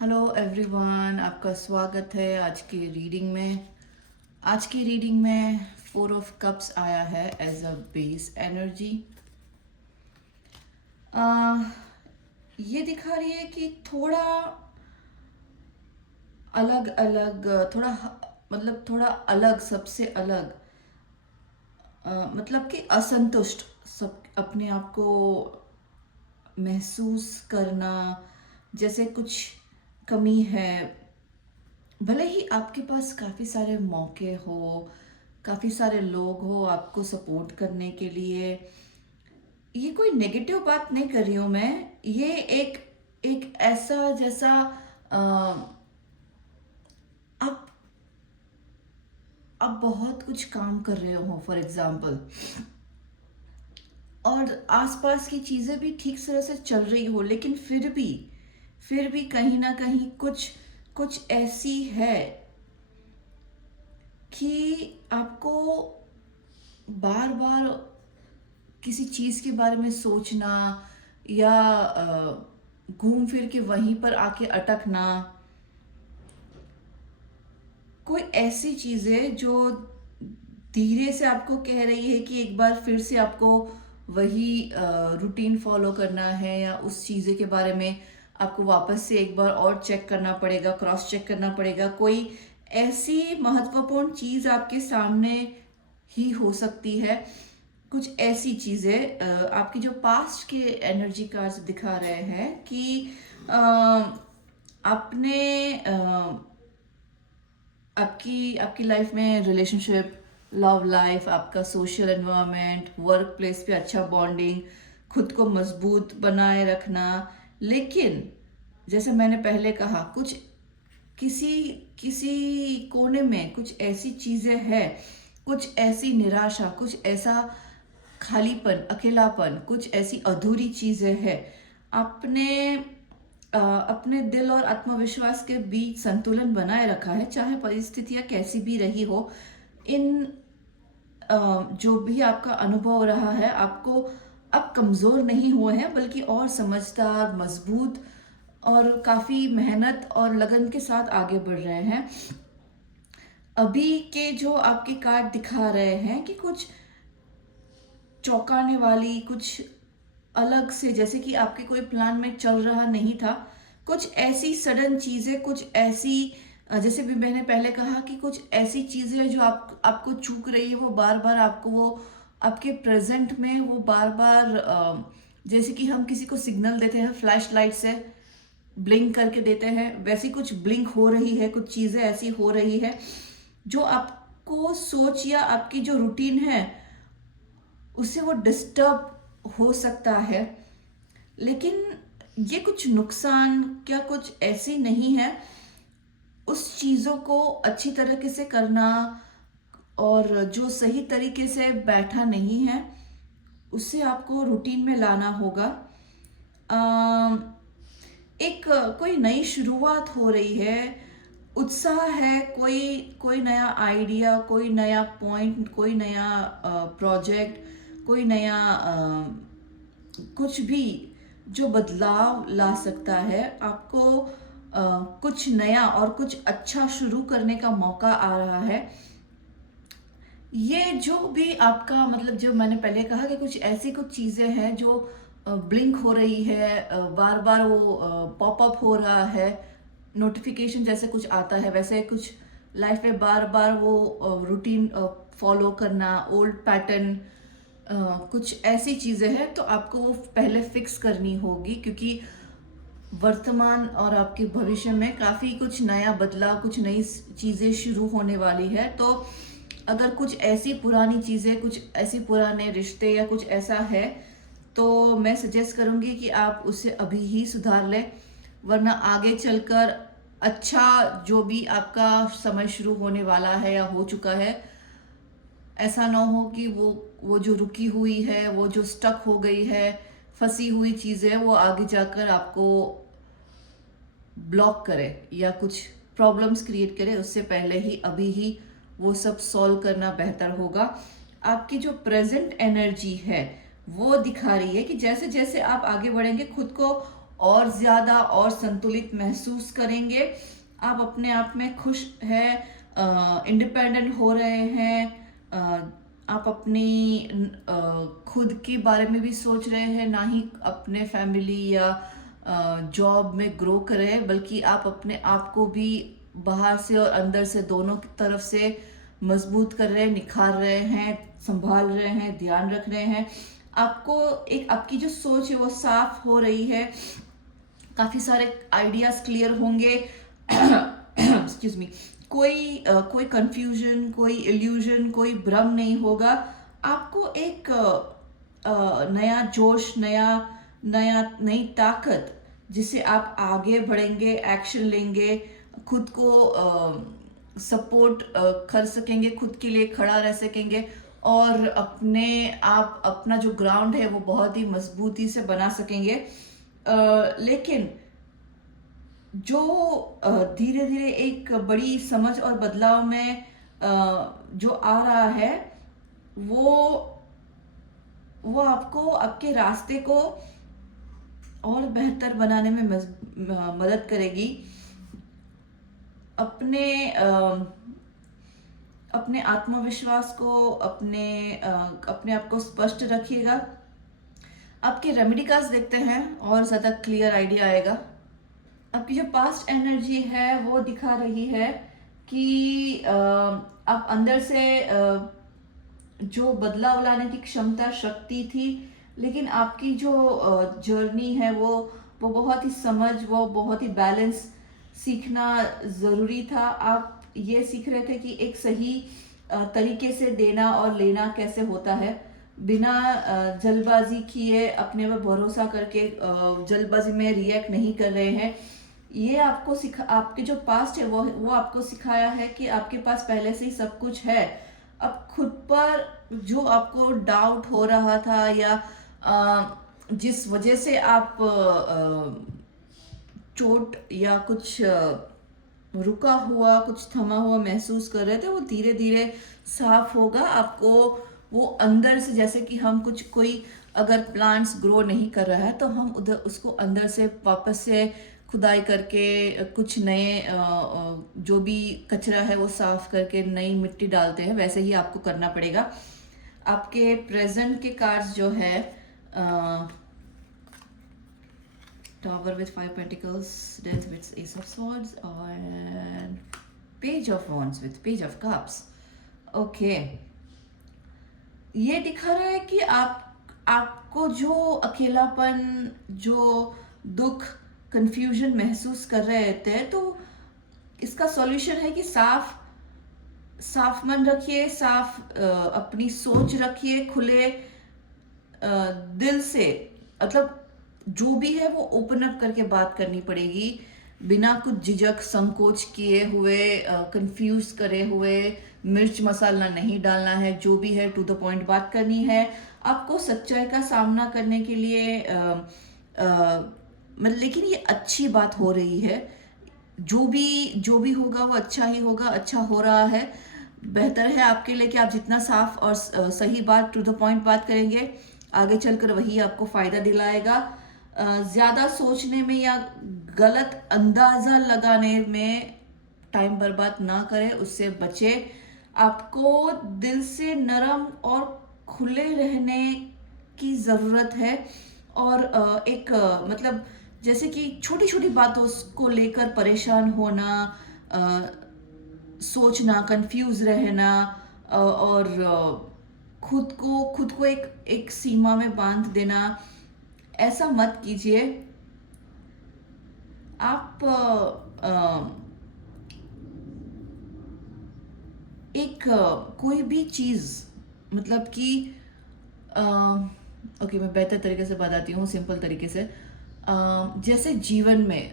Hello everyone, आपका स्वागत है आज की रीडिंग में। आज की रीडिंग में 4 ऑफ कप्स आया है एज अ बेस एनर्जी। ये दिखा रही है कि थोड़ा अलग अलग, मतलब थोड़ा अलग, सबसे अलग, मतलब कि असंतुष्ट, सब अपने आप को महसूस करना जैसे कुछ कमी है। भले ही आपके पास काफ़ी सारे मौके हो, काफ़ी सारे लोग हो आपको सपोर्ट करने के लिए। ये कोई नेगेटिव बात नहीं कर रही हूँ मैं। ये एक एक ऐसा जैसा अ, आप आप बहुत कुछ काम कर रहे हो फॉर एग्जाम्पल, और आसपास की चीज़ें भी ठीक तरह से चल रही हो, लेकिन फिर भी कहीं ना कहीं कुछ कुछ ऐसी है कि आपको बार बार किसी चीज़ के बारे में सोचना या घूम फिर के वहीं पर आके अटकना। कोई ऐसी चीज़ है जो धीरे से आपको कह रही है कि एक बार फिर से आपको वही रूटीन फॉलो करना है, या उस चीज़ के बारे में आपको वापस से एक बार और चेक करना पड़ेगा, क्रॉस चेक करना पड़ेगा। कोई ऐसी महत्वपूर्ण चीज़ आपके सामने ही हो सकती है। कुछ ऐसी चीज़ें आपकी जो पास्ट के एनर्जी कार्ड्स दिखा रहे हैं कि अ, आपने आपकी आपकी लाइफ में रिलेशनशिप, लव लाइफ, आपका सोशल एनवायरनमेंट, वर्क प्लेस पे अच्छा बॉन्डिंग, खुद को मजबूत बनाए रखना। लेकिन जैसे मैंने पहले कहा, कुछ किसी किसी कोने में कुछ ऐसी चीजें हैं, कुछ ऐसी निराशा, कुछ ऐसा खालीपन, अकेलापन, कुछ ऐसी अधूरी चीजें हैं। आपने अपने दिल और आत्मविश्वास के बीच संतुलन बनाए रखा है, चाहे परिस्थितियां कैसी भी रही हो। इन जो भी आपका अनुभव रहा है, आपको अब कमजोर नहीं हुए हैं, बल्कि और समझदार, मजबूत और काफी मेहनत और लगन के साथ आगे बढ़ रहे हैं। अभी के जो आपके कार्ड दिखा रहे हैं कि कुछ चौंकाने वाली, कुछ अलग से, जैसे कि आपके कोई प्लान में चल रहा नहीं था, कुछ ऐसी सडन चीजें, कुछ ऐसी जैसे भी मैंने पहले कहा कि कुछ ऐसी चीजें जो आपको चूक रही है, वो बार बार आपको, वो आपके प्रेजेंट में वो बार बार, जैसे कि हम किसी को सिग्नल देते हैं फ्लैश लाइट से, ब्लिंक करके देते हैं, वैसी कुछ ब्लिंक हो रही है, कुछ चीजें ऐसी हो रही है जो आपको सोच या आपकी जो रूटीन है उससे वो डिस्टर्ब हो सकता है। लेकिन ये कुछ नुकसान, क्या कुछ ऐसी नहीं है। उस चीज़ों को अच्छी तरीके से करना, और जो सही तरीके से बैठा नहीं है उससे आपको रूटीन में लाना होगा। अम, एक कोई नई शुरुआत हो रही है, उत्साह है, कोई कोई नया आइडिया, कोई नया पॉइंट, कोई नया प्रोजेक्ट, कोई नया कुछ भी जो बदलाव ला सकता है आपको। कुछ नया और कुछ अच्छा शुरू करने का मौका आ रहा है। ये जो भी आपका, मतलब जो मैंने पहले कहा कि कुछ ऐसी कुछ चीजें हैं जो ब्लिंक हो रही है, बार बार वो पॉप अप हो रहा है, नोटिफिकेशन जैसे कुछ आता है, वैसे कुछ लाइफ में बार बार वो रूटीन फॉलो करना, ओल्ड पैटर्न, कुछ ऐसी चीजें हैं, तो आपको वो पहले फिक्स करनी होगी, क्योंकि वर्तमान और आपके भविष्य में काफी कुछ नया बदलाव, कुछ नई चीजें शुरू होने वाली है। तो अगर कुछ ऐसी पुरानी चीजें, कुछ ऐसी पुराने रिश्ते या कुछ ऐसा है, तो मैं सजेस्ट करूंगी कि आप उसे अभी ही सुधार लें, वरना आगे चलकर अच्छा जो भी आपका समय शुरू होने वाला है या हो चुका है, ऐसा ना हो कि वो जो रुकी हुई है, वो जो स्टक हो गई है, फंसी हुई चीजें, वो आगे जाकर आपको ब्लॉक करे या कुछ प्रॉब्लम्स क्रिएट करे। उससे पहले ही अभी ही वो सब सॉल्व करना बेहतर होगा। आपकी जो प्रेजेंट एनर्जी है वो दिखा रही है कि जैसे जैसे आप आगे बढ़ेंगे, खुद को और ज़्यादा और संतुलित महसूस करेंगे। आप अपने आप में खुश हैं, इंडिपेंडेंट हो रहे हैं, आप अपनी खुद के बारे में भी सोच रहे हैं, ना ही अपने फैमिली या जॉब में ग्रो कर रहे हैं, बल्कि आप अपने आप को भी बाहर से और अंदर से दोनों की तरफ से मजबूत कर रहे हैं, निखार रहे हैं, संभाल रहे हैं, ध्यान रख रहे हैं। आपको एक आपकी जो सोच है वो साफ हो रही है, काफ़ी सारे आइडियाज़ क्लियर होंगे। Excuse me. कोई कंफ्यूजन, कोई इल्यूजन, कोई भ्रम नहीं होगा। आपको एक नया जोश, नई ताकत, जिससे आप आगे बढ़ेंगे, एक्शन लेंगे, खुद को सपोर्ट कर सकेंगे, खुद के लिए खड़ा रह सकेंगे और आप अपना जो ग्राउंड है वो बहुत ही मजबूती से बना सकेंगे। लेकिन जो धीरे धीरे एक बड़ी समझ और बदलाव में जो आ रहा है, वो आपको आपके रास्ते को और बेहतर बनाने में मदद करेगी। अपने आत्मविश्वास को, अपने आप को स्पष्ट रखिएगा। आपके रेमेडी कार्ड्स देखते हैं और ज़्यादा क्लियर आइडिया आएगा। आपकी जो पास्ट एनर्जी है वो दिखा रही है कि आप अंदर से जो बदलाव लाने की क्षमता, शक्ति थी, लेकिन आपकी जो जर्नी है वो बहुत ही वो बहुत ही बैलेंस सीखना ज़रूरी था। आप ये सीख रहे थे कि एक सही तरीके से देना और लेना कैसे होता है, बिना जल्दबाजी किए, अपने पर भरोसा करके जल्दबाजी में रिएक्ट नहीं कर रहे हैं। ये आपके जो पास्ट है वो आपको सिखाया है कि आपके पास पहले से ही सब कुछ है। अब खुद पर जो आपको डाउट हो रहा था या जिस वजह से आप चोट या कुछ रुका हुआ, कुछ थमा हुआ महसूस कर रहे थे, वो धीरे धीरे साफ होगा। आपको वो अंदर से, जैसे कि हम कोई अगर प्लांट्स ग्रो नहीं कर रहा है तो हम उधर उसको अंदर से वापस से खुदाई करके कुछ नए जो भी कचरा है वो साफ करके नई मिट्टी डालते हैं, वैसे ही आपको करना पड़ेगा। आपके प्रेजेंट के कार्ड्स जो है Tower with 5 Pentacles, Death with Ace of Swords and Page of Wands with Page of Cups. Okay. ये दिखा रहा है कि आपको जो अकेलापन, जो दुख, कंफ्यूजन महसूस कर रहे थे, तो इसका सॉल्यूशन है कि साफ मन रखिए, अपनी सोच रखिए, खुले दिल से, मतलब जो भी है वो ओपन अप करके बात करनी पड़ेगी, बिना कुछ झिझक, संकोच किए हुए, कंफ्यूज करे हुए। मिर्च मसाला नहीं डालना है, जो भी है टू द पॉइंट बात करनी है। आपको सच्चाई का सामना करने के लिए लेकिन ये अच्छी बात हो रही है। जो भी होगा वो अच्छा ही होगा, अच्छा हो रहा है। बेहतर है आपके लिए कि आप जितना साफ और सही बात, टू द पॉइंट बात करेंगे, आगे चलकर वही आपको फायदा दिलाएगा। ज़्यादा सोचने में या गलत अंदाज़ा लगाने में टाइम बर्बाद ना करें, उससे बचे। आपको दिल से नरम और खुले रहने की ज़रूरत है। और मतलब जैसे कि छोटी छोटी बातों को लेकर परेशान होना, सोचना, कंफ्यूज रहना, और खुद को एक सीमा में बांध देना, ऐसा मत कीजिए। आप कोई भी चीज़, मतलब कि ओके, मैं बेहतर तरीके से बताती हूँ, सिंपल तरीके से। जैसे जीवन में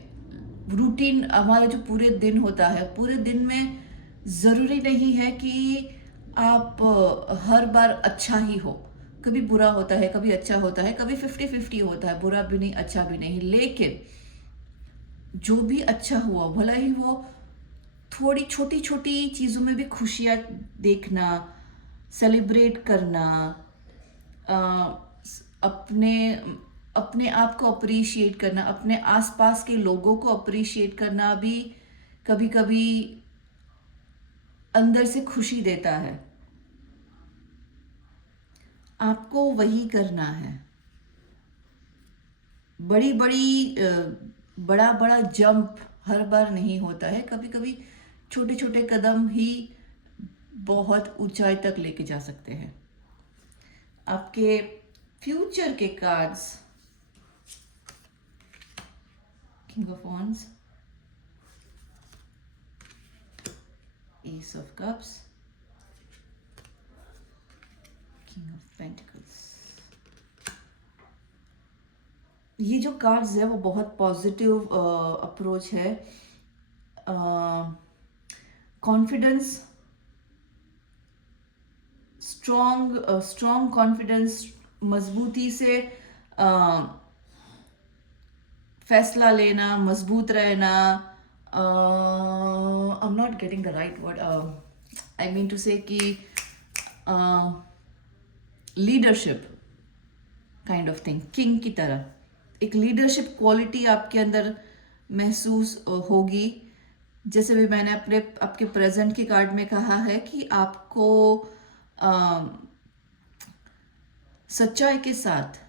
रूटीन, हमारा जो पूरे दिन होता है, पूरे दिन में ज़रूरी नहीं है कि आप हर बार अच्छा ही हो। कभी बुरा होता है, कभी अच्छा होता है, कभी 50-50 होता है, बुरा भी नहीं, अच्छा भी नहीं। लेकिन जो भी अच्छा हुआ, भला ही वो थोड़ी छोटी छोटी चीज़ों में भी खुशियाँ देखना, सेलिब्रेट करना, अपने अपने आप को अप्रिशिएट करना, अपने आसपास के लोगों को अप्रिशिएट करना भी कभी कभी अंदर से खुशी देता है। आपको वही करना है। बड़ी बड़ी बड़ा बड़ा जंप हर बार नहीं होता है, कभी कभी छोटे छोटे कदम ही बहुत ऊंचाई तक लेके जा सकते हैं। आपके फ्यूचर के cards, king of wands, ace of cups, king of pentacles. ये जो कार्ड्स है वो बहुत पॉजिटिव अप्रोच है। कॉन्फिडेंस, स्ट्रॉन्ग कॉन्फिडेंस, मजबूती से फैसला लेना, मजबूत रहना। I am not getting the right word, I mean to say कि leadership kind of thing, king की तरह एक लीडरशिप क्वालिटी आपके अंदर महसूस होगी। जैसे भी मैंने आपके प्रेजेंट के कार्ड में कहा है कि आपको सच्चाई के साथ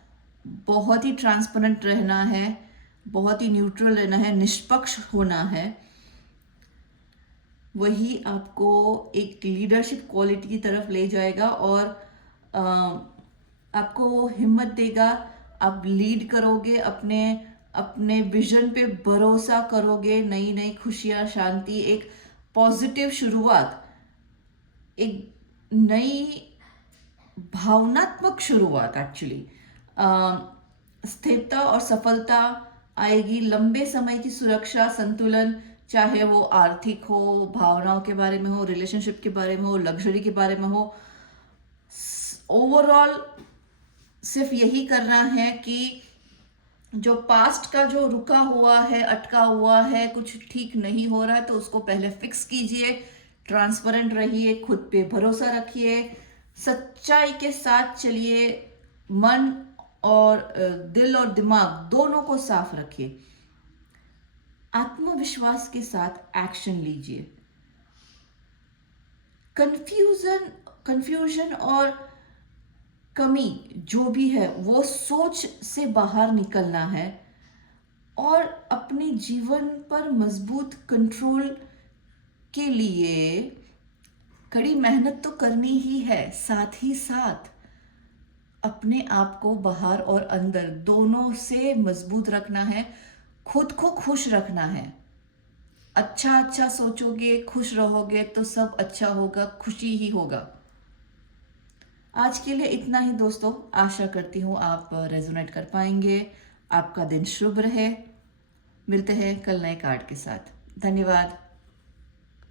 बहुत ही ट्रांसपेरेंट रहना है, बहुत ही न्यूट्रल रहना है, निष्पक्ष होना है। वही आपको एक लीडरशिप क्वालिटी की तरफ ले जाएगा और आपको हिम्मत देगा। आप लीड करोगे, अपने विजन पे भरोसा करोगे, नई नई खुशियाँ, शांति, एक पॉजिटिव शुरुआत, एक नई भावनात्मक शुरुआत एक्चुअली, स्थिरता और सफलता आएगी। लंबे समय की सुरक्षा, संतुलन, चाहे वो आर्थिक हो, भावनाओं के बारे में हो, रिलेशनशिप के बारे में हो, लग्जरी के बारे में हो। ओवरऑल सिर्फ यही करना है कि जो पास्ट का जो रुका हुआ है, अटका हुआ है, कुछ ठीक नहीं हो रहा है तो उसको पहले फिक्स कीजिए। ट्रांसपेरेंट रहिए, खुद पे भरोसा रखिए, सच्चाई के साथ चलिए, मन और दिल और दिमाग दोनों को साफ रखिए, आत्मविश्वास के साथ एक्शन लीजिए। कंफ्यूजन और कमी जो भी है वो सोच से बाहर निकलना है और अपने जीवन पर मजबूत कंट्रोल के लिए कड़ी मेहनत तो करनी ही है, साथ ही साथ अपने आप को बाहर और अंदर दोनों से मजबूत रखना है, खुद को खुश रखना है। अच्छा सोचोगे, खुश रहोगे तो सब अच्छा होगा, खुशी ही होगा। आज के लिए इतना ही दोस्तों, आशा करती हूँ आप रेजोनेट कर पाएंगे। आपका दिन शुभ रहे। मिलते हैं कल नए कार्ड के साथ। धन्यवाद।